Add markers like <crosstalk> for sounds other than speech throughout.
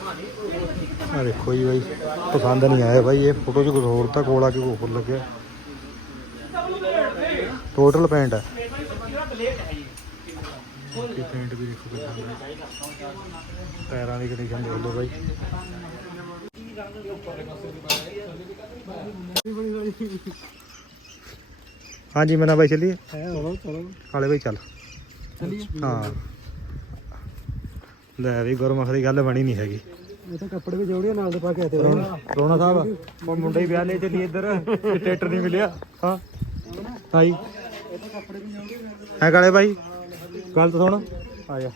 ਆ ਦੇਖੋ ਜੀ ਬਾਈ ਪਸੰਦ ਨਹੀਂ ਆਇਆ ਬਾਈ ਇਹ ਫੋਟੋ 'ਚ ਕੁਝ ਹੋਰ ਤਾਂ ਕੋਲ ਆ ਕੇ ਹੋਰ ਲੱਗਿਆ। ਟੋਟਲ ਪੈਂਟ ਹੈ ਕਿ ਪੈਂਟ ਵੀ ਦੇਖੋ ਕਿੰਨਾ ਟਾਇਰਾਂ ਦੀ ਕੰਡੀਸ਼ਨ ਦੇਖ ਲਓ ਬਾਈ। ਹਾਂਜੀ ਮਨਾ ਬਾਈ ਚੱਲੀਏ? ਚਲੋ ਚਲੋ। ਕਾਲੇ ਬਾਈ ਚੱਲ। ਹਾਂ। ਲੈ ਵੀ ਗੁਰਮੁਖ ਦੀ ਗੱਲ ਬਣੀ ਨਹੀਂ ਹੈਗੀ। ਇਹ ਤਾਂ ਕੱਪੜੇ ਵੀ ਜੋੜੀਆਂ ਨਾਲ ਦੇ ਪਾ ਕੇ ਆਤੇ ਰੋਣਾ ਸਾਹਿਬ ਮੁੰਡੇ ਹੀ ਵਿਆਹ ਲੈ ਚੱਲੀ ਇੱਧਰ। <laughs> ਟਰੈਕਟਰ ਨਹੀਂ ਮਿਲਿਆ। ਹਾਂ। ਹਾਈ ਇਹ ਤਾਂ ਕੱਪੜੇ ਵੀ ਜੋੜੀਆਂ ਹੈ ਕਾਲੇ ਬਾਈ ਗੱਲ ਤਾਂ ਸੁਣ। ਆ ਜਾ।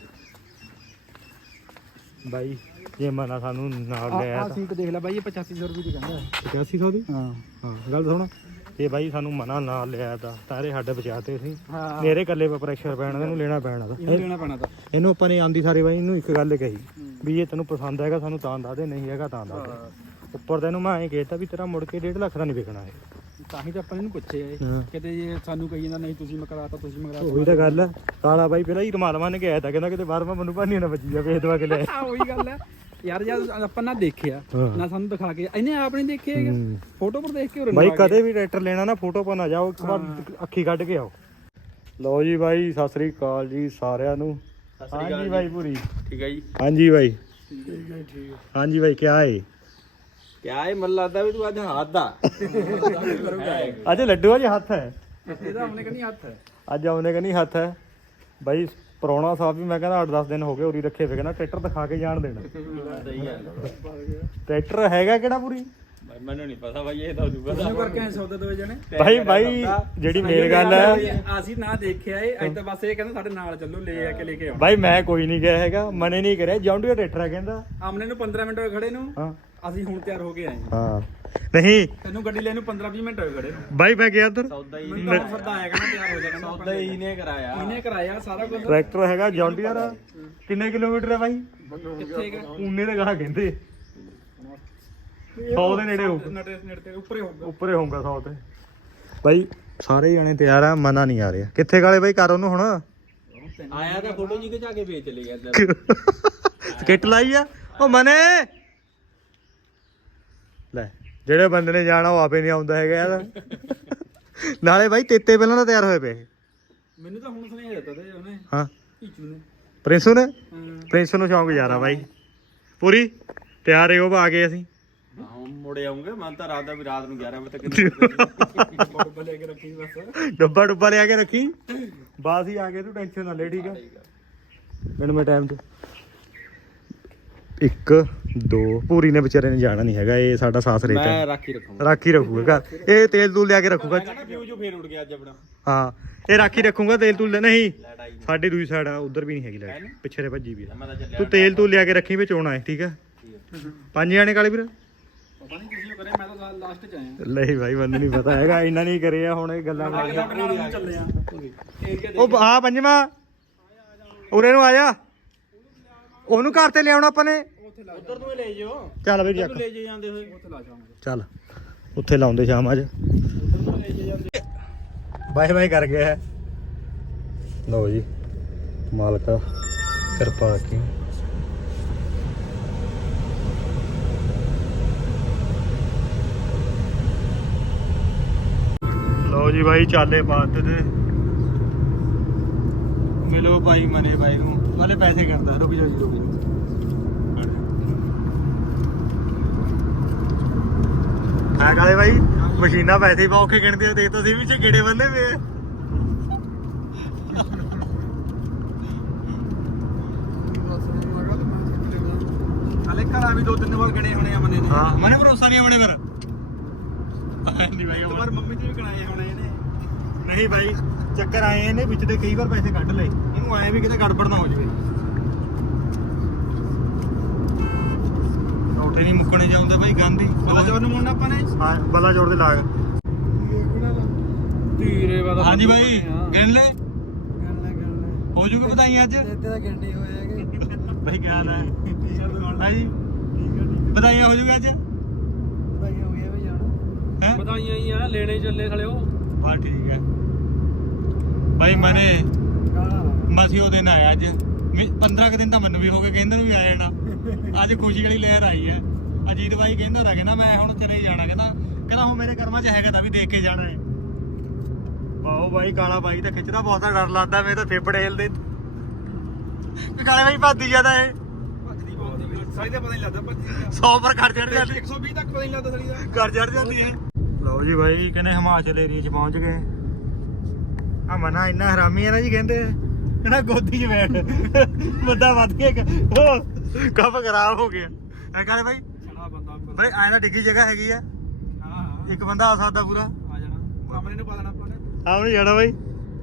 ਬਾਈ ਜੇ ਮਨਾ ਸਾਨੂੰ ਨਾਲ ਲਿਆ ਆ ਸੀਟ ਦੇਖ ਲੈ ਬਾਈ ਇਹ 8500 ਰੁਪਏ ਦੀ ਕਹਿੰਦਾ। 8500 ਦੀ? ਹਾਂ। ਹਾਂ ਗੱਲ ਸੁਣ। ਜੇ ਬਾਈ ਸਾਨੂੰ ਮਨਾ ਨਾਲ ਲਿਆ ਤਾਂ ਤਾਰੇ ਸਾਡੇ ਬਚਾਤੇ ਸੀ। ਹਾਂ। ਮੇਰੇ ਇਕੱਲੇ ਪਰ ਪ੍ਰੈਸ਼ਰ ਪੈਣਾ ਇਹਨੂੰ ਲੈਣਾ ਪੈਣਾ ਤਾਂ। ਇਹਨੂੰ ਲੈਣਾ ਪੈਣਾ ਤਾਂ। ਇਹਨੂੰ ਆਪਾਂ ਨੇ ਆਂਦੀ ਸਾਰੇ ਬਾਈ ਇਹਨੂੰ ਇੱਕ ਗੱਲ ਕਹੀ ਵੀ ਇਹ ਤੈਨੂੰ ਪਸੰਦ ਹੈਗਾ ਸਾਨੂੰ ਤਾਂ ਦੱਸ ਦੇ ਨਹੀਂ ਹੈਗਾ ਤਾਂ ਦੱਸ ਦੇ। ਉੱਪਰ ਤੈਨੂੰ ਮੈਂ ਐਂ ਕਹਿਤਾ ਵੀ ਤੇਰਾ ਮੁੜ ਕੇ 1.5 ਲੱਖ ਦਾ ਨਹੀਂ ਵਿਕਣਾ ਇਹ। ਤਾਂ ਹੀ ਤਾਂ ਆਪਾਂ ਇਹਨੂੰ ਪੁੱਛਿਆ ਇਹ। ਹਾਂ। ਕਿਤੇ ਜੇ ਸਾਨੂੰ ਕਹੀ ਜਾਂਦਾ ਨਹੀਂ ਤੁਸੀਂ ਮਕਰਾਤਾ ਤੁਸੀਂ ਮਕਰਾਤਾ ਉਹੀ ਤਾਂ ਗੱਲ ਹੈ ਕਾਲਾ ਬਾਈ ਪਹਿਲਾਂ ਹੀ ਰਮਾਲ ਮੰਨ ਕੇ ਆਇਆ ਤਾਂ ਕਹਿੰਦਾ ਕਿਤੇ ਬਾਹਰ ਮੈਨੂੰ ਭਾਨੀ ਨਾ ਬਚੀ ਜਾਵੇ ਦਵਾ ਕੇ ਲੈ ਆ ਉਹੀ ਗੱਲ ਹੈ ਯਾਰ ਜਦ ਆਪਾਂ ਨਾ ਦੇਖਿਆ। ਨਾ ਸਾਨੂੰ ਦਿਖਾ ਕੇ। ਇਹਨੇ ਆਪ ਨਹੀਂ ਦੇਖਿਆ ਹੈਗਾ। ਫੋਟੋ ਪਰ ਦੇਖ ਕੇ ਉਰੇ ਬਾਈ ਆ। ਕਦੇ ਵੀ ਟਰੈਕਟਰ ਲੈਣਾ ਨਾ ਫੋਟੋ ਪਾ ਨਾ ਜਾਓ ਇੱਕ ਵਾਰ ਅੱਖੀ ਕੱਢ ਕੇ ਆਓ। ਲਓ ਜੀ ਬਾਈ ਸਤਿ ਸ੍ਰੀ ਅਕਾਲ ਜੀ ਸਾਰਿਆਂ ਨੂੰ। ਹਾਂਜੀ ਬਾਈ ਪੂਰੀ। ਠੀਕ ਹੈ ਜੀ। ਹਾਂਜੀ ਬਾਈ। ਠੀਕ ਹੈ ਠੀਕ ਹੈ। ਹਾਂਜੀ ਬਾਈ ਕੀ ਹੈ ਕਿਆ ਇਹ ਮਨ ਲੱਗਦਾ ਵੀ ਤੂੰ ਅੱਜ ਹੱਥ ਦਾ। ਅੱਜ ਲੱਡੂ ਜੀ ਹੱਥ ਹੈ? ਇਹਦਾ ਆਪਣੇ ਕਨੀ ਹੱਥ ਹੈ? ਅੱਜ ਆਉਨੇ ਕਨੀ ਹੱਥ ਹੈ? ਬਾਈ ਪ੍ਰਾਹੁਣਾ ਸਾਹਿਬ ਵੀ ਮੈਂ ਕਹਿੰਦਾ 8-10 ਦਿਨ ਹੋ ਗਏ ਉਰੀ ਰੱਖੇ ਕਹਿੰਦਾ ਟਰੈਕਟਰ ਦਿਖਾ ਕੇ ਜਾਣ ਦੇਣਾ। ਸਹੀ ਗੱਲ ਟਰੈਕਟਰ ਹੈਗਾ ਕਿਹੜਾ ਪੂਰੀ? ਮੈਨੂੰ ਨਹੀਂ ਪਤਾ ਭਾਈ ਇਹ ਤਾਂ ਦੂਗਾ ਇਹਨੂੰ ਕਰਕੇ ਐ ਸੌਦੇ ਦੋਵੇਂ ਜਣੇ। ਭਾਈ ਬਾਈ ਜਿਹੜੀ ਮੇਨ ਗੱਲ ਹੈ ਅਸੀਂ ਨਾ ਦੇਖਿਆ ਏ ਅੱਜ ਤਾਂ ਬਸ ਇਹ ਕਹਿੰਦਾ ਸਾਡੇ ਨਾਲ ਚੱਲੋ ਲੈ ਆ ਕੇ ਲੈ ਕੇ ਆਓ। ਬਾਈ ਮੈਂ ਕੋਈ ਨਹੀਂ ਗਿਆ ਹੈਗਾ ਮਨੇ ਨਹੀਂ ਕਰਿਆ। ਜੌਂਡੀਆ ਟਰੈਕਟਰ ਹੈ ਕਹਿੰਦਾ। ਆਮਨੇ ਨੂੰ 15 ਮਿੰਟ ਹੋਏ ਖੜੇ ਨੂੰ। ਹਾਂ। ਅਸੀਂ ਹੁਣ ਤਿਆਰ ਹੋ ਕੇ ਆਏ ਹਾਂ। ਨਹੀਂ। ਤੈਨੂੰ ਗੱਡੀ ਲੈਣ ਨੂੰ 15 20 ਮਿੰਟ ਹੋਏ ਖੜੇ ਨੂੰ। ਬਾਈ ਮੈਂ ਗਿਆ ਉਧਰ। ਸੌਦਾ ਹੀ ਮੈਨੂੰ ਆਇਆ ਕਹਿੰਦਾ ਤਿਆਰ ਹੋ ਸੌਦਾ ਹੀ ਨੇ ਕਰਾਇਆ। ਇਹਨੇ ਕਰਾਇਆ ਸਾਰਾ ਕੁਝ ਟਰੈਕਟਰ ਹੈਗਾ ਜੌਂਡੀਆ ਦਾ ਕਿੰਨੇ ਕਿਲੋਮੀਟਰ ਹੈ ਬਾਈ? ਕਿੱਥੇ ਉਨੇ ਦੇ ਗਾਹ ਕਹਿੰਦੇ। 100 ਦੇ ਨੇੜੇ ਹੋਊ ਨੇੜੇ ਨੇੜੇ ਤੇ ਉੱਪਰੇ ਹੋਊਗਾ। ਉੱਪਰੇ ਹੋਊਗਾ 100 ਤੇ। ਬਾਈ ਸਾਰੇ ਜਣੇ ਤਿਆਰ ਆ ਮਨਾ ਨਹੀਂ ਆ ਰਿਹਾ। ਕਿੱਥੇ ਗਾਲੇ ਬਾਈ ਕਰ ਉਹਨੂੰ ਹੁਣ। ਆਇਆ ਤਾਂ ਫੋਟੋ ਜੀ ਖਿਚਾ ਕੇ ਵੇਚ ਲਈ ਇੱਧਰ। ਸਕਿੱਟ ਲਾਈ ਆ। ਉਹ ਮਨੇ। ਲੈ। ਜਿਹੜੇ ਬੰਦੇ ਨੇ ਜਾਣਾ ਉਹ ਆਪੇ ਨਹੀਂ ਆਉਂਦਾ ਹੈਗਾ ਯਾਰ। ਨਾਲੇ ਬਾਈ ਤੇਤੇ ਪਹਿਲਾਂ ਤਾਂ ਤਿਆਰ ਹੋਏ ਪਏ। ਮੈਨੂੰ ਤਾਂ ਹੁਣ ਸੁਣਿਆ ਦਿੱਤਾ ਤੇ ਉਹਨੇ। ਹਾਂ। ਈਚੂ ਨੇ। ਪ੍ਰਿੰਸੂ ਨੇ? ਹਾਂ। ਪ੍ਰਿੰਸ ਨੂੰ ਸ਼ੌਂਕ ਜ਼ਿਆਦਾ ਬਾਈ। ਪੂਰੀ? ਤਿਆਰ ਹੀ ਉਹ ਆ ਗਏ ਅਸੀਂ। ਹਾਂ ਮੁੜ ਆਉਂਗੇ। ਮਨ ਤਾਂ ਰਾਤ ਦਾ ਵੀ ਰਾਤ ਨੂੰ 11 ਵਜੇ ਤੱਕ ਫੋਟੋ ਲੈ ਕੇ ਰੱਖੀ ਬਸ। ਡੱਬਾ ਡੁੱਬਾ ਲਿਆ ਕੇ ਰੱਖੀ। ਬਾਸ ਹੀ ਆ ਗਏ ਤੂੰ ਟੈਨਸ਼ਨ ਨਾ ਲੈ ਠੀਕ ਆ। ਮੈਨੂੰ ਮੈਂ ਟਾਈਮ ਤੇ। ਇੱਕ ਦੋ ਪੂਰੀ ਨੇ ਵਿਚਾਰੇ ਨੇ ਜਾਣਾ ਨਹੀਂ ਹੈਗਾ ਇਹ ਸਾਡਾ ਸਾਥ ਰੇਤਾ ਮੈਂ ਰਾਖੀ ਰੱਖੂੰਗਾ। ਰਾਖੀ ਰੱਖੂਗਾ। ਘਰ। ਇਹ ਤੇਲ ਤੂਲ ਲਿਆ ਕੇ ਰੱਖੂਗਾ। ਮੈਂ ਕਹਿੰਦਾ ਫਿਊਜ਼ ਫੇਰ ਉੱਡ ਗਿਆ ਅੱਜ ਆਪਣਾ। ਹਾਂ ਇਹ ਰਾਖੀ ਰੱਖੂਗਾ ਤੇਲ ਤੂਲ ਨਹੀਂ ਸਾਡੀ ਦੂਜੀ ਸਾਈਡ ਆ ਉਧਰ ਵੀ ਨਹੀਂ ਹੈਗੀ ਲਾਈਟ। ਪਿੱਛੇ ਦੇ ਭੱਜੀ ਵੀ ਆ। ਮੈਂ ਤਾਂ ਚੱਲਿਆ ਤੂੰ ਤੇਲ ਤੂਲ ਲਿਆ ਕੇ ਰੱਖੀ ਵਿੱਚ ਆਉਣਾ ਹੈ ਠੀਕ ਆ? ਪੰਜ ਜਾਣੇ ਕਾਲੇ ਵੀਰ? ਪਤਾ ਨਹੀਂ ਤੁਸੀਂ ਉਹ ਕਰੇ ਮੈਂ ਤਾਂ ਲਾਸਟ ਚ ਆਇਆ। ਨਹੀਂ ਭਾਈ ਮੈਨੂੰ ਨਹੀਂ ਪਤਾ ਹੈਗਾ ਇੰਨਾ ਨਹੀਂ ਕਰਿਆ ਹੁਣ ਇਹ ਗੱਲਾਂ ਮਾਰ ਤੁਹਾਡੇ ਨਾਲ ਨੂੰ ਚੱਲੇ ਆ। ਏਰੀਆ ਦੇ ਉਹ ਆ ਪੰਜਵਾਂ। ਉਰੇ ਨੂੰ ਆ ਜਾ। ਉਹਨੂੰ ਘਰ ਤੇ ਲਿਆਉਣਾ ਆਪਾਂ ਨੇ। ਲਾ ਉਧਰ ਨੂੰ ਹੀ ਲੈ ਜਿਓ। ਚੱਲ ਵੀਰ ਜੱਕ ਲੈ ਜੇ ਜਾਂਦੇ ਹੋਏ। ਉੱਥੇ ਲਾ ਜਾਵਾਂਗੇ। ਚੱਲ ਉੱਥੇ ਲਾਉਂਦੇ ਸ਼ਾਮ ਅੱਜ। ਬਾਏ ਬਾਏ ਕਰ ਗਿਆ। ਹੈ ਲਓ ਜੀ ਮਾਲਕਾ ਕਿਰਪਾ ਰੱਖੀ। ਲਓ ਜੀ ਬਾਈ ਚਾਲੇ ਬਾਤ ਤੇ ਮਿਲੋ ਭਾਈ ਮਨੇ ਭਾਈ ਨੂੰ। ਵਾਲੇ ਪੈਸੇ ਕਰਦਾ ਰੁਕ ਜਾਓ ਜੀ ਰੁਕ ਜਾਓ ਹੈ ਕਾਲੇ ਬਾਈ ਮਸ਼ੀਨਾਂ ਪੈਸੇ ਹੀ ਪਾਉ ਕੇ ਗਿਣਦੇ ਆ ਦੇਖ ਤੁਸੀਂ ਵੀ ਚ ਗੇੜੇ ਬੰਦੇ ਵੇ ਆ। ਹਲੇ ਘਰਾਂ ਵੀ ਦੋ ਤਿੰਨ ਵਾਰ ਗਣੇ ਹੋਣੇ ਆ ਮਨੇ ਨੇ ਹਾਂ ਮਨੇ ਭਰੋਸਾ ਨਹੀਂ ਆਉਣੇ ਫਿਰ ਹਾਂਜੀ ਬਾਈ ਇੱਕ ਵਾਰ ਮੰਮੀ ਤੇ ਵੀ ਗਣਾਏ ਹੋਣੇ ਇਹਨੇ ਨਹੀਂ ਬਾਈ ਚੱਕਰ ਆਏ ਨੇ ਵਿੱਚ ਦੇ ਕਈ ਵਾਰ ਪੈਸੇ ਕੱਢ ਲਏ। ਇਹਨੂੰ ਆਏ ਵੀ ਕਿਤੇ ਗੜਬੜ ਨਾ ਹੋ ਜਾਵੇ। ਰੋਟੇ ਨਹੀਂ ਮੁੱਕਣੇ ਜਾਉਂਦੇ ਬਾਈ ਗਾਂਧੀ। ਬਲਾ ਜੋਰ ਨੂੰ ਮੁੰਡਾ ਆਪਾਂ ਨੇ? ਹਾਂ ਬਲਾ ਜੋੜ ਦੇ ਲਾਗ। ਧੀਰੇ ਵਾਲਾ ਹਾਂਜੀ ਬਾਈ ਗਿਣ ਲੈ। ਗਣ ਲੈ ਗਣ ਲੈ। ਹੋ ਜੂਗੀ ਵਧਾਈ ਅੱਜ? ਤੇ ਤਾਂ ਗਿਣਨੀ ਹੋਏ ਹੈਗੇ। ਬਾਈ ਕੀ ਹਾਲ ਹੈ? ਹਾਂਜੀ ਵਧਾਈਆਂ ਹੋ ਜੂਗੀ ਅੱਜ? ਵਧਾਈ ਹੋ ਬਈ ਜਾਣ। ਹੈ? ਵਧਾਈਆਂ ਹੀ ਆ ਲੈਣੇ ਚੱਲੇ ਉਹ ਬਾ ਠੀਕ ਹੈ ਬਾਈ ਮਨੇ ਗਾਣਾ ਮਸੀ ਉਹ ਦਿਨ ਆਇਆ ਅੱਜ। 15 ਕੁ ਦਿਨ ਤਾਂ ਮੈਨੂੰ ਵੀ ਹੋ ਗਏ ਕਹਿੰਦੇ ਨੂੰ ਵੀ ਆ ਜਾਣਾ। ਅੱਜ ਖੁਸ਼ੀ ਵਾਲੀ ਲਹਿਰ ਆਈ ਹੈ। ਅਜੀਤ ਬਾਈ ਕਹਿੰਦਾ ਤਾਂ ਕਹਿੰਦਾ ਮੈਂ ਹੁਣ ਤੇਰੇ ਜਾਣਾ। ਕਹਿੰਦਾ ਕਹਿੰਦਾ ਹੁਣ ਮੇਰੇ ਕਰਮਾਂ 'ਚ ਹੈਗਾ ਤਾਂ ਵੀ ਦੇਖ ਕੇ ਜਾਣਾ ਹੈ। ਵਾਓ ਬਾਈ ਕਾਲਾ ਬਾਈ ਤਾਂ ਖਿੱਚਦਾ ਬਹੁਤਾ ਡਰ ਲੱਗਦਾ ਮੇਰੇ ਤਾਂ ਫੇਫੜੇ ਹਿਲਦੇ। ਕਾਲੇ ਬਾਈ ਭੱਦੀ ਜਾਂਦਾ ਏ ਭੱਜਦੀ ਬਹੁਤ ਹੈ। ਸਾਰੀ ਦਾ ਪਤਾ ਨਹੀਂ ਲੱਗਦਾ ਭੱਜਦੀ 100 ਪਰ ਖੜ ਚੜ ਜਾਂਦੀ। 120 ਤੱਕ ਪਤਾ ਨਹੀਂ ਲੱਗਦਾ ਸਾਰੀ ਦਾ। ਘਰ ਚੜ ਜਾਂਦੀ ਹੈ। ਲਓ ਜੀ ਬਾਈ ਕਹਿੰਦੇ ਹਿਮਾਚਲ ਏਰੀਆ 'ਚ ਪਹੁੰਚ ਗਏ। ਆ ਮਨਾ ਇੰਨਾ ਹਰਾਮੀ ਹੈ ਨਾ ਜੀ ਕਹਿੰਦੇ। ਕਹਿੰਦਾ ਗੋਦੀ 'ਚ ਬੈਠ। ਬੰਦਾ ਵੱਧ ਕੇ ਉਹ ਕੰਮ ਖਰਾਬ ਹੋ ਗਿਆ। ਐ ਕਹਿੰਦੇ ਬਾਈ। ਛੜਾ ਬੰਦਾ ਬਾਈ ਐਂ ਤਾਂ ਡਿੱਗੀ ਜਗ੍ਹਾ ਹੈਗੀ ਆ। ਹਾਂ ਇੱਕ ਬੰਦਾ ਆ ਸਕਦਾ ਪੂਰਾ। ਆ ਜਾਣਾ। ਸਾਹਮਣੇ ਨੂੰ ਪਤਾ ਨਾ ਆਪਾਂ ਨੇ। ਨਹੀਂ ਜਾਣਾ ਬਾਈ।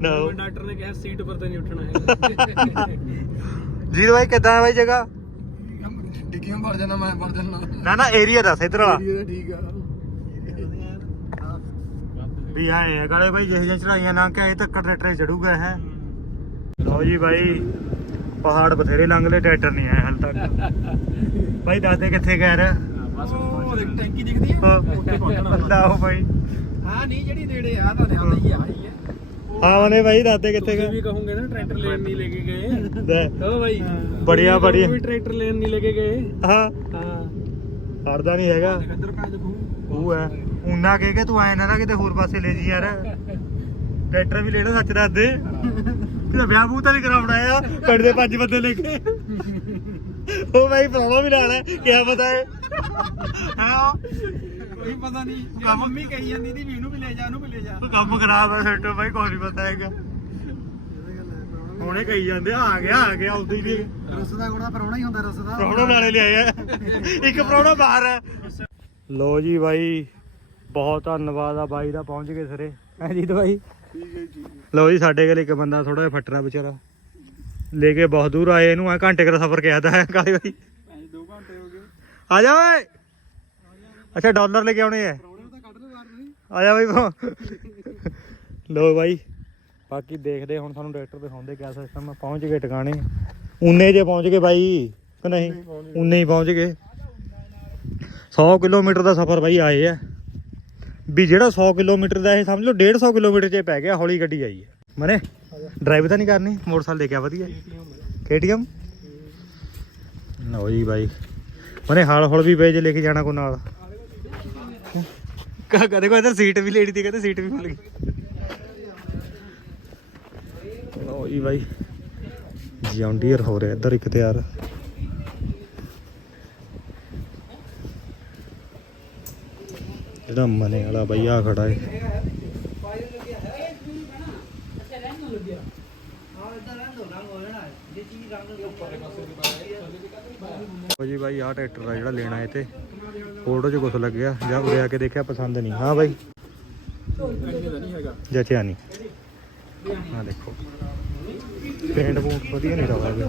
ਨੋ। ਡਾਕਟਰ ਨੇ ਕਿਹਾ ਸੀਟ ਪਰ ਤੇ ਨਹੀਂ ਉੱਠਣਾ ਹੈ <laughs> ਜੀਰੋ ਬਾਈ ਕਿੱਦਾਂ ਹੈ ਬਾਈ ਜਗ੍ਹਾ? ਡਿੱਗੀਆਂ ਭਰ ਜਾਣਾ ਮੈਂ ਭਰ ਜਾਣਾ। ਨਾ ਨਾ ਏਰੀਆ ਦੱਸ ਇਧਰ ਵਾਲਾ। ਠੀਕ ਆ। ਵੀ ਆਏ ਆ ਕਾਲੇ ਬਾਈ ਜਿਹੇ ਜਿਹੇ ਚੜਾਈਆਂ ਨਾ ਕਿ ਇਹ ਤੱਕ ਟਰੈਕਟਰ ਚੜੂਗਾ ਹੈ ਲਓ ਜੀ ਬਾਈ। ਪਹਾੜ ਬਥੇਰੇ ਲੰਘ ਲਏ ਟਰੈਕਟਰ ਨਹੀਂ ਆਇਆ ਹਾਲ ਤੱਕ। <laughs> ਬਾਈ ਦੱਸ ਦੇ ਕਿੱਥੇ ਗਏ ਰ ਬਸ ਉਹ ਦੇਖ ਟੈਂਕੀ ਦਿਖਦੀ ਹੈ। ਉੱਤੇ ਪਹੁੰਚਣਾ ਲਾਓ ਬਾਈ। ਹਾਂ ਨਹੀਂ ਜਿਹੜੀ ਨੇੜੇ ਆ ਤਾਂ ਲਿਆਉਂਦਾ ਹੀ ਆ ਹੀ ਹੈ ਹਾਂ ਮਨੇ ਬਾਈ ਦੱਸ ਦੇ ਕਿੱਥੇ ਗਏ? ਵੀ ਕਹੋਗੇ ਨਾ ਟਰੈਕਟਰ ਲੈਣ ਨਹੀਂ ਲੈ ਕੇ ਗਏ। ਲੈ, ਭਾਈ ਬੜੀਆ ਬੜੀਆ। ਵੀ ਟਰੈਕਟਰ ਲੈਣ ਨਹੀਂ ਲੈ ਕੇ ਗਏ। ਹਾਂ। ਹਾਂ। ਹੜਦਾ ਨਹੀਂ ਹੈਗਾ। ਇੱਧਰ ਪੈ ਦੇਖੂ ਉਹ ਹੈ। ਉਨਾ ਕਹਿ ਕੇ ਤੂੰ ਐ ਨਾ ਨਾ ਕਿਤੇ ਹੋਰ ਪਾਸੇ ਲੈ ਜੀ ਯਾਰ। <laughs> ਟਰੈਕਟਰ ਵੀ ਲੈਣਾ ਸੱਚ ਦੱਸ ਦੇ। ਕਿਤੇ ਵਿਆਹ ਬੂਹ ਤਾਂ ਨਹੀਂ ਕਰਾਉਣਾ ਆ ਪਿੰਡ ਦੇ ਪੰਜ ਬੰਦੇ ਲੈ ਕੇ ਉਹ ਬਾਈ ਪ੍ਰੋਬਲਮ ਵੀ ਨਾਲ ਹੈ ਕਿਆ ਪਤਾ ਹੈ ਹਾਂ? ਕੋਈ ਪਤਾ ਨਹੀਂ ਜੇ ਮੰਮੀ ਕਹੀ ਜਾਂਦੀ ਸੀ ਵੀ ਇਹਨੂੰ ਵੀ ਲੈ ਜਾ ਇਹਨੂੰ ਵੀ ਲੈ ਜਾ। ਉਹ ਕੰਮ ਖਰਾਬ ਹੈ ਸੈਟ ਬਾਈ ਕੋਈ ਨਹੀਂ ਪਤਾ ਹੈਗਾ। ਹੁਣੇ ਕਹੀ ਜਾਂਦੇ ਆ ਆ ਗਿਆ ਆ ਗਿਆ ਆਉਂਦੀ ਹੀ ਨਹੀਂ ਰਸ ਦਾ ਗੁਣਾ ਪਰੋਣਾ ਹੀ ਹੁੰਦਾ ਰਸ ਦਾ ਪ੍ਰਾਹੁਣਾ ਨਾਲੇ ਲਿਆਏ ਆ ਇੱਕ ਪ੍ਰਾਹੁਣਾ ਬਾਹਰ ਹੈ ਲੋ ਜੀ ਬਾਈ ਬਹੁਤ ਧੰਨਵਾਦ ਆ ਬਾਈ ਦਾ ਪਹੁੰਚ ਗਏ ਸਰੇ। ਹੈ ਜੀਤ ਬਾਈ? ਠੀਕ ਹੈ ਜੀ। ਲੋ ਜੀ ਸਾਡੇ ਕੋਲ ਇੱਕ ਬੰਦਾ ਥੋੜਾ ਜਿਹਾ ਫੱਟਰਾ ਵਿਚਾਰਾ। ਲੈ ਕੇ ਬਹੁਤ ਦੂਰ ਆਏ ਇਹਨੂੰ ਆ ਘੰਟੇ ਦਾ ਸਫ਼ਰ ਕਿਹਾ ਤਾਂ ਹੈ ਕਾਲੇ ਬਾਈ 2 ਘੰਟੇ ਹੋ ਗਏ। ਆ ਜਾ ਓਏ। ਅੱਛਾ ਡਾਲਰ ਲੈ ਕੇ ਆਉਣੇ ਆ ਲਓ ਆ ਜਾ ਬਾਈ ਲੋ ਬਾਈ ਬਾਕੀ ਦੇਖਦੇ ਹੁਣ ਸਾਨੂੰ ਡਾਇਰੈਕਟਰ ਦਿਖਾਉਂਦੇ ਕਿਆ ਸਿਸਟਮ ਆ। ਪਹੁੰਚ ਗਏ ਟਿਕਾਣੇ। ਉਨੇ ਜੇ ਪਹੁੰਚ ਗਏ ਬਾਈ ਕਿ ਨਹੀਂ? ਉਨੇ ਹੀ ਪਹੁੰਚ ਗਏ। 100 ਕਿਲੋਮੀਟਰ ਦਾ ਸਫ਼ਰ ਬਾਈ ਆਏ ਆ। ਵੀ ਜਿਹੜਾ 100 ਕਿਲੋਮੀਟਰ ਦਾ ਇਹ ਸਮਝ ਲਓ 150 ਕਿਲੋਮੀਟਰ 'ਚ ਪੈ ਗਿਆ ਹੌਲੀ ਗੱਡੀ ਆਈ ਹੈ। ਮਨੇ ਡਰਾਈਵ ਤਾਂ ਨਹੀਂ ਕਰਨੀ ਮੋਟਰਸਾਈਕਲ ਦੇਖਿਆ ਵਧੀਆ KTM? ਲਓ ਜੀ ਬਾਈ। ਮਨੇ ਹਾਲ ਹੌਲ ਵੀ ਪਏ ਜੇ ਲੈ ਕੇ ਜਾਣਾ ਕੋ ਨਾਲ। ਕਾ ਕਦੇ ਕੋ ਇਧਰ ਸੀਟ ਵੀ ਲੈਣੀ ਤੀ ਕਹਿੰਦੇ ਸੀਟ ਵੀ ਮਿਲ ਗਈ। ਲਓ ਜੀ ਬਾਈ। ਜੌਂਡੀਅਰ ਹੋ ਰਿਹਾ ਇੱਧਰ ਇੱਕ ਤਿਆਰ। ਜਿਹੜਾ ਮਨੇ ਵਾਲਾ ਬਈ ਆ ਖੜਾ ਹੈ ਜੀ ਬਾਈ, ਆਹ ਟਰੈਕਟਰ ਦਾ ਜਿਹੜਾ ਲੈਣਾ ਹੈ ਤੇ। ਫੋਟੋ 'ਚ ਕੁਛ ਲੱਗਿਆ, ਜਾਂ ਉਰੇ ਆ ਕੇ ਦੇਖਿਆ, ਪਸੰਦ ਨਹੀਂ। ਹਾਂ ਬਾਈ। ਜਚਿਆ ਨਹੀਂ। ਆ ਦੇਖੋ। ਪੇਂਟ ਪੂੰਟ ਵਧੀਆ ਨਹੀਂ ਰਵਾ ਗਿਆ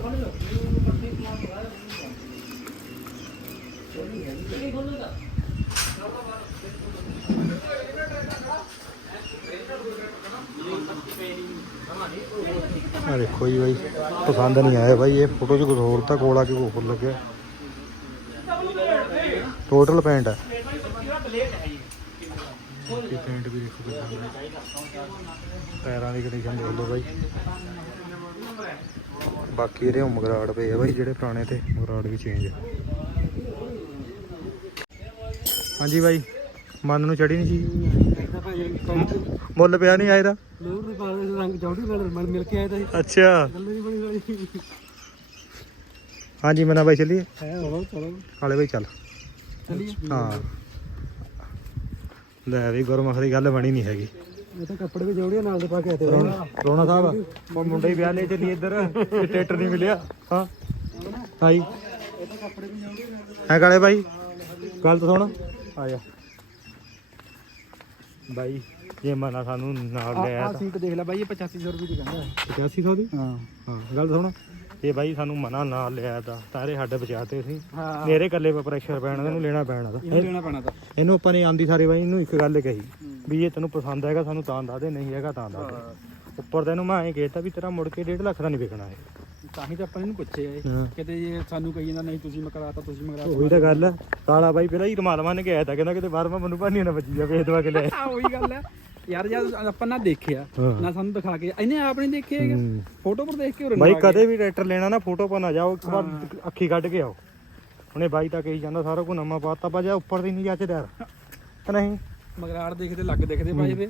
ਆ ਦੇਖੋ ਜੀ ਬਾਈ, ਪਸੰਦ ਨਹੀਂ ਆਇਆ ਬਾਈ ਇਹ ਫੋਟੋ 'ਚ ਕੁਝ ਹੋਰ ਤਾਂ ਕੋਲ ਆ ਕੇ ਕੁਛ ਹੋਰ ਲੱਗਿਆ। ਟੋਟਲ ਪੈਂਟ ਹੈ ਇਹ ਪੈਂਟ ਵੀ ਦੇਖੋ ਕਿੰਨਾ ਹੈ ਦੀ ਕੰਡੀਸ਼ਨ ਦੇਖ ਲਓ ਬਾਈ। ਬਾਕੀ ਇਹਦੇ ਮਗਰਾੜ ਪਏ ਆ ਬਾਈ, ਜਿਹੜੇ ਪੁਰਾਣੇ ਤੇ, ਮਗਰਾੜ ਵੀ ਚੇਂਜ ਹਾਂਜੀ ਬਾਈ। ਮਨ ਨੂੰ ਚੜੀ ਨਹੀਂ ਸੀ। ਭਾਈ ਮੁੱਲ ਪਿਆ ਨਹੀਂ ਆਏ ਦਾ ਲੋਰ ਦੇ ਪਾਲੇ ਰੰਗ ਚੌੜੀ ਨਾਲ ਮਿਲ ਮਿਲ ਕੇ ਆਇਆ ਤਾਂ। ਅੱਛਾ। ਗੱਲ ਨਹੀਂ ਬਣੀ ਹੋਈ ਹਾਂਜੀ ਮਨਾ ਬਾਈ ਚੱਲੀਏ? ਹੈ ਚਲੋ ਚਲੋ। ਕਾਲੇ ਬਾਈ ਚੱਲ। ਚਲਿਏ। ਹਾਂ। ਲੈ ਵੀ ਗੁਰਮੁਖ ਦੀ ਗੱਲ ਬਣੀ ਨਹੀਂ ਹੈਗੀ। ਇਹ ਤਾਂ ਕੱਪੜੇ ਵੀ ਜੋੜੀਆਂ ਨਾਲ ਦੇ ਪਾ ਕੇ ਆਤੇ ਰੋਣਾ ਸਾਹਿਬ ਉਹ ਮੁੰਡੇ ਵਿਆਹ ਲੈ ਚੱਲੀ ਇੱਧਰ। ਟਰੈਕਟਰ ਨਹੀਂ ਮਿਲਿਆ। ਹਾਂ। ਹਾਈ ਹੈ ਕਾਲੇ ਬਾਈ? ਗੱਲ ਤਾਂ ਸੁਣ। ਆ ਜਾ। ਬਾਈ ਜੇ ਮਨਾ ਸਾਨੂੰ ਨਾਲ ਲੈ ਆਇਆ ਆ ਸੀਟ ਦੇਖ ਲੈ ਬਾਈ ਇਹ 8500 ਰੁਪਏ ਦੀ ਕਹਿੰਦਾ 8500 ਦੀ? ਹਾਂ। ਹਾਂ ਗੱਲ ਸੁਣ। ਇਹ ਬਾਈ ਸਾਨੂੰ ਮਨਾ ਨਾਲ ਲਿਆ ਤਾਂ ਤਾਰੇ ਹੱਡ ਬਚਾਤੇ ਸੀ ਹਾਂ। ਮੇਰੇ ਇਕੱਲੇ ਪੇ ਪ੍ਰੈਸ਼ਰ ਪੈਣਾ ਇਹਨੂੰ ਲੈਣਾ ਪੈਣਾ ਤਾਂ। ਇਹ ਲੈਣਾ ਪੈਣਾ ਤਾਂ। ਇਹਨੂੰ ਆਪਾਂ ਨੇ ਆਂਦੀ ਸਾਰੇ ਬਾਈ ਇਹਨੂੰ ਇੱਕ ਗੱਲ ਕਹੀ ਵੀ ਇਹ ਤੈਨੂੰ ਪਸੰਦ ਹੈਗਾ ਸਾਨੂੰ ਤਾਂ ਦੱਸ ਦੇ ਨਹੀਂ ਹੈਗਾ ਤਾਂ ਦੱਸ ਦੇ। ਉੱਪਰ ਤੈਨੂੰ ਮੈਂ ਐਂ ਕਹਿਤਾ ਵੀ ਤੇਰਾ ਮੁੜ ਕੇ 1.5 ਲੱਖ ਦਾ ਨਹੀਂ ਵਿਕਣਾ ਇਹ। ਤਾਂ ਹੀ ਤਾਂ ਆਪਾਂ ਇਹਨੂੰ ਪੁੱਛਿਆ ਇਹ ਹਾਂ। ਕਿਤੇ ਜੇ ਸਾਨੂੰ ਕਹੀ ਜਾਂਦਾ ਨਹੀਂ ਤੁਸੀਂ ਮਕਰਾਤਾ ਤੁਸੀਂ ਮਕਰਾਤਾ ਉਹੀ ਤਾਂ ਗੱਲ ਹੈ ਕਾਲਾ ਬਾਈ ਪਹਿਲਾਂ ਹੀ ਰਮਾਲ ਮੰਨ ਕੇ ਆਇਆ ਤਾਂ ਕਹਿੰਦਾ ਕਿਤੇ ਬਾਹਰ ਮੈਂ ਮੈਨੂੰ ਭਾਨੀ ਨਾ ਵੱਜੀ ਜਾ ਵੇਚ ਦਵਾ ਕੇ ਲੈ ਆ <laughs> ਉਹੀ ਗੱਲ ਹੈ ਯਾਰ ਜਦ ਆਪਾਂ ਨਾ ਦੇਖਿਆ। ਹਾਂ। ਨਾ ਸਾਨੂੰ ਦਿਖਾ ਕੇ। ਇਹਨੇ ਆਪ ਨਹੀਂ ਦੇਖਿਆ ਹੈਗਾ। ਹੂੰ। ਫੋਟੋ ਪਰ ਦੇਖ ਕੇ ਉਰੇ ਬਾਈ ਕਦੇ ਵੀ ਟਰੈਕਟਰ ਲੈਣਾ ਨਾ ਫੋਟੋ ਪਾ ਨਾ ਜਾਓ ਇੱਕ ਵਾਰ ਅੱਖੀ ਕੱਢ ਕੇ ਆਓ। ਹੁਣੇ ਬਾਈ ਤਾਂ ਕਹੀ ਜਾਂਦਾ ਸਾਰਾ ਕੁਝ ਨਵਾਂ ਪਾਤਾ ਪਾ ਜਾ ਉੱਪਰ ਦੀ ਨਹੀਂ ਜੱਚਦਾ ਯਾਰ ਕਿ ਨਹੀਂ? ਮਗਰਾੜ ਦੇਖਦੇ ਲੱਗ ਦੇਖਦੇ ਭਾਈ ਵੇ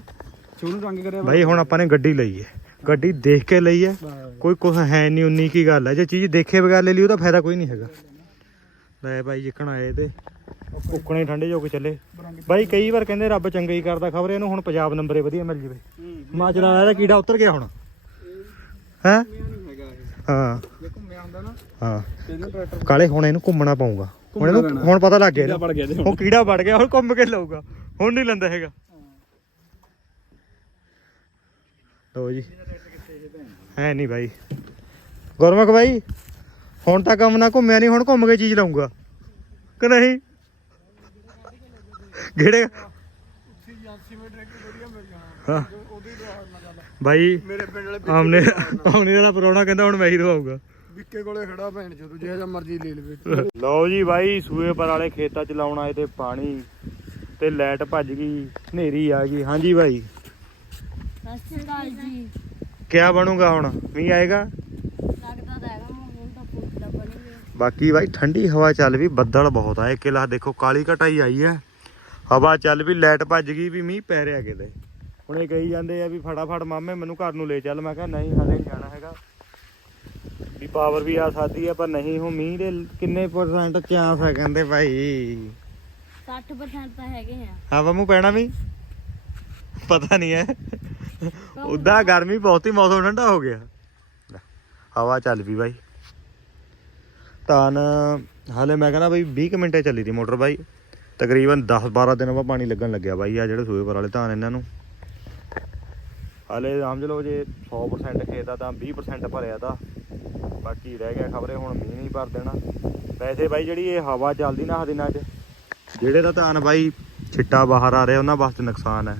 ਸ਼ੁਰੂ ਰੰਗ ਕਰਿਆ ਬਾਈ ਹੁਣ ਆਪਾਂ ਨੇ ਗੱਡੀ ਲਈ ਹੈ ਗੱਡੀ ਦੇਖ ਕੇ ਲਈ ਹੈ। ਕੋਈ ਕੁਝ ਹੈ ਨਹੀਂ ਉਨੀ ਕੀ ਗੱਲ ਹੈ। ਜੇ ਚੀਜ਼ ਦੇਖੇ ਬਗੈਰ ਲੈ ਲਈ ਉਹਦਾ ਫਾਇਦਾ ਕੋਈ ਨਹੀਂ ਹੈਗਾ। ਲੈ ਬਾਈ ਜਿੱਕਣ ਆਏ ਤੇ। ਕੁੱਕਣੇ ਠੰਡੇ ਜੋ ਕੇ ਚੱਲੇ। ਬਾਈ ਕਈ ਵਾਰ ਕਹਿੰਦੇ ਰੱਬ ਚੰਗਾ ਹੀ ਕਰਦਾ ਖਬਰ ਇਹਨੂੰ ਹੁਣ ਪੰਜਾਬ ਨੰਬਰੇ ਵਧੀਆ ਮਿਲ ਜਵੇ। ਮਾਜਰਾ ਇਹਦਾ ਕੀੜਾ ਉਤਰ ਗਿਆ ਹੁਣ। ਹੈ? ਕਾਲੇ ਹੁਣ ਇਹਨੂੰ ਘੁੰਮਣਾ ਪਊਗਾ। ਹੁਣ ਇਹਨੂੰ। ਹੁਣ ਪਤਾ ਲੱਗ ਗਿਆ ਉਹ ਕੀੜਾ ਵੜ ਗਿਆ ਹੁਣ ਘੁੰਮ ਕੇ ਲਊਗਾ। ਹੁਣ ਨਹੀਂ ਲੈਂਦਾ ਹੈਗਾ। ਲਓ ਜੀ। ਹੈ ਨਹੀਂ ਬਾਈ। ਗੁਰਮੁਖ ਬਾਈ ਹੁਣ ਤਾਂ ਕੰਮ ਨਾ ਘੁੰਮਿਆ ਨਹੀਂ ਹੁਣ ਘੁੰਮ ਕੇ ਚੀਜ਼ ਲਾਉਂਗਾ ਕਿ ਨਹੀਂ? ਕਿਹੜੇ? ਹਾਂ। ਬਾਈ ਮੇਰੇ ਪਿੰਡ ਵਾਲੇ ਆਮਨੇ ਆਮਨੇ ਪਰੋਣਾ ਕਹਿੰਦਾ ਹੁਣ ਮੈਂ ਹੀ ਦਵਾਊਗਾ। ਵਿੱਕੇ ਕੋਲੇ ਖੜਾ ਭੈਣ ਚੋ ਜੇ ਜਾਂ ਮਰਜ਼ੀ ਲੈ ਲਵੇ। ਲਓ ਜੀ ਬਾਈ ਸੂਏ ਪਰ ਵਾਲੇ ਖੇਤਾਂ ਚ ਲਾਉਣ ਆਏ ਤੇ ਪਾਣੀ ਤੇ ਲਾਈਟ ਭੱਜ ਗਈ ਹਨੇਰੀ ਆ ਗਈ। ਹਾਂਜੀ ਬਾਈ। ਸਤਿ ਸ਼੍ਰੀ ਅਕਾਲ ਜੀ। ਕਿਆ ਬਣੂਗਾ ਹੁਣ? ਮੀਂਹ ਆਏਗਾ? ਲੱਗਦਾ ਤਾਂ ਹੈਗਾ ਹੁਣ ਤਾਂ ਪੁੱਛਦਾ ਬਣੇਗੇ ਬਾਕੀ ਬਾਈ ਠੰਡੀ ਹਵਾ ਚੱਲ ਵੀ ਬੱਦਲ ਬਹੁਤ ਆਏ ਕਿਲਾ ਦੇਖੋ ਕਾਲੀ ਘਟਾਈ ਆਈ ਹੈ। ਹਵਾ ਚੱਲ ਵੀ ਲਾਈਟ ਭੱਜ ਗਈ ਵੀ ਮੀਂਹ ਪੈ ਰਿਹਾ ਕਿਤੇ। ਹੁਣ ਇਹ ਕਹੀ ਜਾਂਦੇ ਆ ਵੀ ਫਟਾਫਟ ਮਾਮੇ ਮੈਨੂੰ ਘਰ ਨੂੰ ਲੈ ਚੱਲ। ਮੈਂ ਕਿਹਾ ਨਹੀਂ ਹਲੇ ਜਾਣਾ ਹੈਗਾ। ਵੀ ਪਾਵਰ ਵੀ ਆ ਸਕਦੀ ਹੈ ਪਰ ਨਹੀਂ ਹੁਣ ਮੀਂਹ ਦੇ ਕਿੰਨੇ ਪਰਸੈਂਟ ਚਾਂਸ ਹੈ ਕਹਿੰਦੇ ਭਾਈ। 60% ਤਾਂ ਹੈਗੇ ਆ। ਹਾਂ ਬੰਮੂ ਪੈਣਾ ਵੀ? ਪਤਾ ਨਹੀਂ ਹੈ। ਉਦਾਂ ਗਰਮੀ ਬਹੁਤ ਹੀ, ਮੌਸਮ ਠੰਡਾ ਹੋ ਗਿਆ। ਹਵਾ ਚੱਲ ਪਈ ਬਾਈ। ਧਾਨ ਹਾਲੇ ਮੈਂ ਕਹਿੰਦਾ ਬਾਈ 20 ਕੁ ਮਿੰਟੇ ਚੱਲੀ ਦੀ ਮੋਟਰ ਬਾਈ। ਤਕਰੀਬਨ 10 12 ਦਿਨ ਬਾਅਦ ਪਾਣੀ ਲੱਗਣ ਲੱਗਿਆ ਬਾਈ ਆ ਜਿਹੜੇ ਸੂਏ ਪਰ ਵਾਲੇ ਧਾਨ ਇਹਨਾਂ ਨੂੰ। ਹਾਲੇ ਸਮਝ ਲਓ ਜੇ 100% ਖੇਤ ਆ ਤਾਂ 20% ਭਰਿਆ ਤਾਂ ਬਾਕੀ ਰਹਿ ਗਿਆ ਖਬਰੇ, ਹੁਣ ਮੀਂਹ ਨਹੀਂ ਭਰ ਦੇਣਾ। ਵੈਸੇ ਬਾਈ ਜਿਹੜੀ ਇਹ ਹਵਾ ਚੱਲਦੀ ਨਾ ਆਹ ਦਿਨਾਂ 'ਚ, ਜਿਹੜੇ ਦਾ ਧਾਨ ਬਾਈ ਛਿੱਟਾ ਬਾਹਰ ਆ ਰਿਹਾ, ਉਹਨਾਂ ਵਾਸਤੇ ਨੁਕਸਾਨ ਹੈ।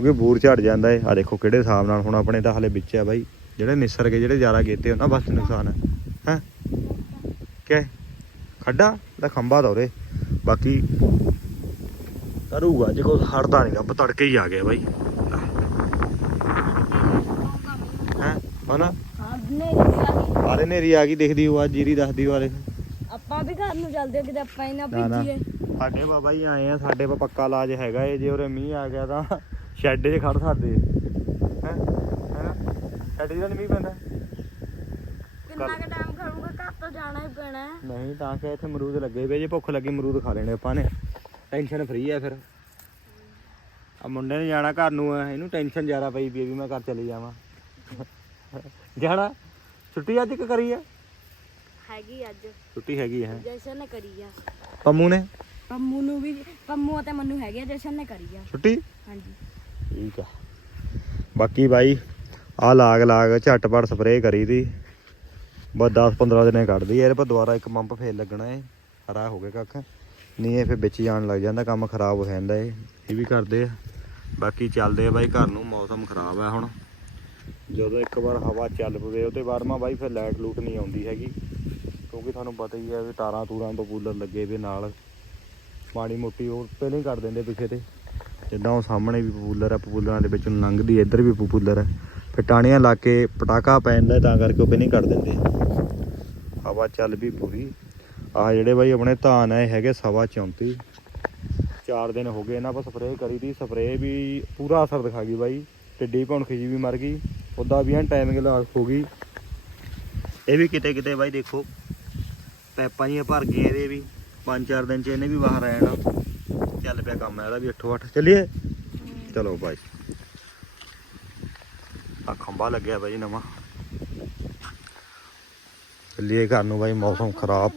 ਕਿਉਂਕਿ ਬੂਰ ਝੜ ਜਾਂਦਾ ਏ। ਆ ਦੇਖੋ ਕਿਹੜੇ ਹਿਸਾਬ ਨਾਲ ਹੁਣ ਆਪਣੇ ਤਾਂ ਹਲੇ ਵਿੱਚ ਆ ਬਾਈ। ਜਿਹੜੇ ਨਿਸਰ ਕੇ ਜਿਹੜੇ ਜ਼ਿਆਦਾ ਗੇਤੇ ਉਹਨਾਂ ਵਾਸਤੇ ਨੁਕਸਾਨ ਹੈ। ਹੈ? ਕਿ ਖੱਡਾ ਦਾ ਖੰਭਾ ਦਾ ਉਰੇ। ਬਾਕੀ ਕਰੂਗਾ ਜੇ ਕੋਈ ਹੜਦਾ ਨਹੀਂ ਰੱਬ ਤੜਕੇ ਹੀ ਆ ਗਿਆ ਬਾਈ। ਹੈ? ਹਨਾ? ਹਾਂ ਆਰੇ ਨੇਰੀ ਆ ਗਈ ਦਿਖਦੀ ਉਹ ਆ ਜੀਰੀ ਦੱਸਦੀ ਦੇਖ ਆਪਾਂ ਵੀ ਘਰ ਨੂੰ ਚੱਲਦੇ ਕਿਤੇ ਆਪਾਂ ਇਹਨਾਂ। ਭੀਜੀਏ। ਸਾਡੇ ਬਾਬਾ ਜੀ ਆਏ ਆ ਸਾਡੇ ਪਾ ਪੱਕਾ ਇਲਾਜ ਹੈਗਾ ਏ ਜੇ ਉਰੇ ਮੀਂਹ ਆ ਗਿਆ ਤਾਂ। ਸ਼ੈੱਡ 'ਚ ਖੜ ਸਕਦੇ ਹੈ? ਹੈਨਾ ਸ਼ੈੱਡ 'ਚ ਤਾਂ ਮੀਂਹ ਪੈਂਦਾ। ਕਿੰਨਾ ਕੁ ਟਾਈਮ ਖੜੂਗਾ? ਘਰ ਤੋਂ ਜਾਣਾ ਹੀ ਪੈਣਾ ਹੈ। ਨਹੀਂ ਤਾਂ ਕਿ ਇੱਥੇ ਅਮਰੂਦ ਲੱਗੇ ਵੇ ਜੇ ਭੁੱਖ ਲੱਗੀ ਅਮਰੂਦ ਖਾ ਲੈਣੇ ਆਪਾਂ ਨੇ। ਟੈਨਸ਼ਨ ਫ੍ਰੀ ਆ ਫਿਰ। ਆ ਮੁੰਡੇ ਨੇ ਜਾਣਾ ਘਰ ਨੂੰ ਆ, ਇਹਨੂੰ ਟੈਨਸ਼ਨ ਜ਼ਿਆਦਾ ਪਈ ਵੀ ਵੀ ਮੈਂ ਘਰ ਚਲੇ ਜਾਵਾਂ। ਜਾਣਾ? ਛੁੱਟੀ ਅੱਜ ਕਿ ਕਰੀ ਆ? ਹੈਗੀ ਅੱਜ। ਛੁੱਟੀ ਹੈਗੀ ਹੈ? ਜਸ਼ਨ ਨੇ ਕਰੀ ਆ। ਪੰਮੂ ਨੇ? ਪੰਮੂ ਨੂੰ ਵੀ ਪੰਮੂ ਅਤੇ ਮੰਨੂ ਹੈਗੇ ਜਸ਼ਨ ਨੇ ਕਰੀ ਆ। ਛੁੱਟੀ? ਹਾਂਜੀ। ਠੀਕ ਆ। ਬਾਕੀ ਬਾਈ, ਆ ਲਾਗ ਲਾਗ ਝਟਪਟ ਸਪਰੇਅ ਕਰੀ ਦੀ। ਬਸ 10 15 ਦਿਨੇ ਕੱਢਦੀ ਐ ਇਹਦੇ ਪਰ ਦੁਬਾਰਾ ਇੱਕ ਪੰਪ ਫੇਰ ਲੱਗਣਾ ਏ। ਹਰਾ ਹੋ ਗਿਆ ਕੱਖ। ਨਹੀਂ ਇਹ ਫੇਰ ਵਿੱਚ ਜਾਣ ਲੱਗ ਜਾਂਦਾ, ਕੰਮ ਖਰਾਬ ਹੋ ਜਾਂਦਾ ਏ। ਇਹ ਵੀ ਕਰਦੇ ਆ। ਬਾਕੀ ਚੱਲਦੇ ਆ ਬਾਈ, ਘਰ ਨੂੰ ਮੌਸਮ ਖਰਾਬ ਆ ਹੁਣ। ਜਦੋਂ ਇੱਕ ਵਾਰ ਹਵਾ ਚੱਲ ਪਵੇ, ਉਹਦੇ ਬਾਅਦ ਮਾ ਬਾਈ ਫਿਰ ਲਾਈਟ ਲੂਟ ਨਹੀਂ ਆਉਂਦੀ ਹੈਗੀ। ਕਿਉਂਕਿ ਤੁਹਾਨੂੰ ਪਤਾ ਹੀ ਹੈ ਵੀ ਤਾਰਾਂ ਤੂਰਾਂ ਪਪੂਲਰ ਲੱਗੇ ਵੇ ਨਾਲ। ਮਾੜੀ ਮੋਟੀ ਉਹ ਪਹਿਲਾਂ ਹੀ ਕਰ ਦਿੰਦੇ ਪਿੱਛੇ ਤੇ। ਜਿੱਦਾਂ ਉਹ ਸਾਹਮਣੇ ਵੀ ਪਪੂਲਰ ਆ ਪਪੂਲਰਾਂ ਦੇ ਵਿੱਚ ਲੰਘਦੀ ਹੈ, ਇੱਧਰ ਵੀ ਪਪੂਲਰ ਹੈ ਫਿਰ ਟਾਣੀਆਂ ਲਾ ਕੇ ਪਟਾਕਾ ਪੈਂਦਾ ਤਾਂ ਕਰਕੇ ਉਹ ਪਹਿਲਾਂ ਹੀ ਕੱਢ ਦਿੰਦੇ। ਹਵਾ ਚੱਲ ਵੀ ਪੂਰੀ। ਆਹ ਜਿਹੜੇ ਬਾਈ ਆਪਣੇ ਧਾਨ ਆ ਹੈਗੇ ਸਵਾ 34 ਚਾਰ ਦਿਨ ਹੋ ਗਏ ਇਹਨਾਂ ਪਰ ਸਪਰੇਅ ਕਰੀ ਦੀ ਸਪਰੇਅ ਵੀ ਪੂਰਾ ਅਸਰ ਦਿਖਾ ਗਈ ਬਾਈ। ਟਿੱਡੀ ਭੌਣਖੀ ਜੀ ਵੀ ਮਰ ਗਈ ਉਦਾਂ ਵੀ ਐਨ ਟਾਈਮਿੰਗ ਲਾਸ ਹੋ ਗਈ। ਇਹ ਵੀ ਕਿਤੇ ਕਿਤੇ ਬਾਈ ਦੇਖੋ ਪੈਪਾਂ ਜੀਆਂ ਭਰ ਗਈਆਂ ਇਹਦੇ ਵੀ। ਪੰਜ ਚਾਰ ਦਿਨ ਚ ਇਹਨੇ ਵੀ ਬਾਹਰ ਆ ਜਾਣਾ ਚੱਲ ਪਿਆ ਕੰਮ ਇਹਦਾ ਵੀ 8 8 ਚੱਲੀਏ। ਚਲੋ ਬਾਈ। ਆ ਖੰਭਾ ਲੱਗਿਆ ਬਾਈ ਨਵਾਂ। ਚੱਲੀਏ ਘਰ ਨੂੰ ਬਾਈ, ਮੌਸਮ ਖਰਾਬ।